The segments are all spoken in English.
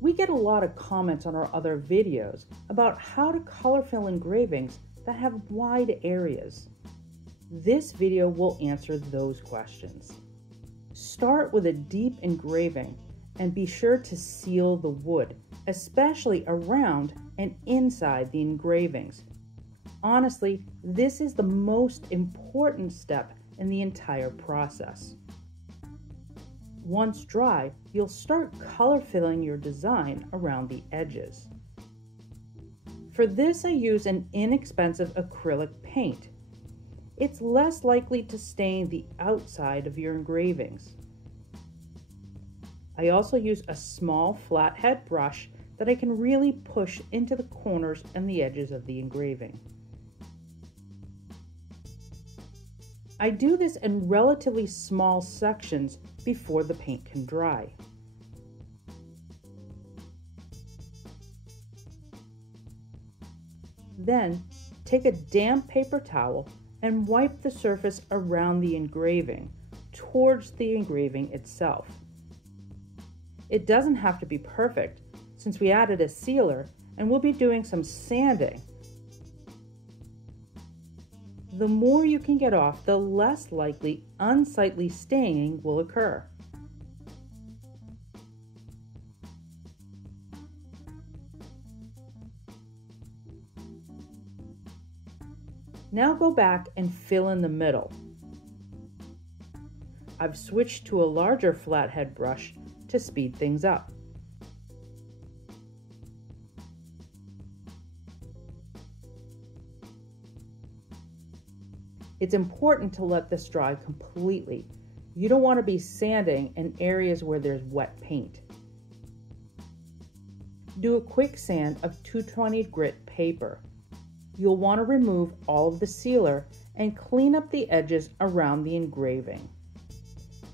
We get a lot of comments on our other videos about how to color fill engravings that have wide areas. This video will answer those questions. Start with a deep engraving and be sure to seal the wood, especially around and inside the engravings. Honestly, this is the most important step in the entire process. Once dry, you'll start color filling your design around the edges. For this, I use an inexpensive acrylic paint. It's less likely to stain the outside of your engravings. I also use a small flathead brush that I can really push into the corners and the edges of the engraving. I do this in relatively small sections before the paint can dry. Then, take a damp paper towel and wipe the surface around the engraving towards the engraving itself. It doesn't have to be perfect since we added a sealer and we'll be doing some sanding. The more you can get off, the less likely unsightly staining will occur. Now go back and fill in the middle. I've switched to a larger flathead brush to speed things up. It's important to let this dry completely. You don't want to be sanding in areas where there's wet paint. Do a quick sand of 220 grit paper. You'll want to remove all of the sealer and clean up the edges around the engraving.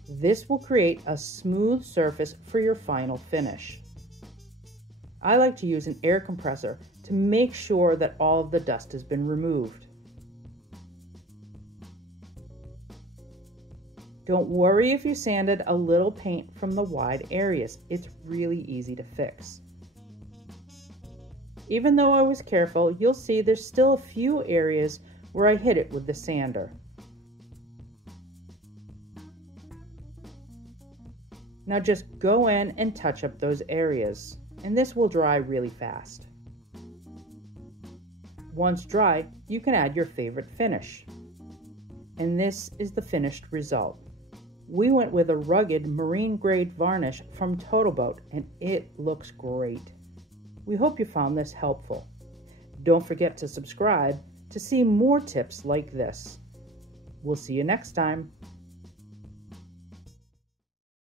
This will create a smooth surface for your final finish. I like to use an air compressor to make sure that all of the dust has been removed. Don't worry if you sanded a little paint from the wide areas. It's really easy to fix. Even though I was careful, you'll see there's still a few areas where I hit it with the sander. Now just go in and touch up those areas, and this will dry really fast. Once dry, you can add your favorite finish. And this is the finished result. We went with a rugged marine grade varnish from Total Boat and it looks great. We hope you found this helpful. Don't forget to subscribe to see more tips like this. We'll see you next time.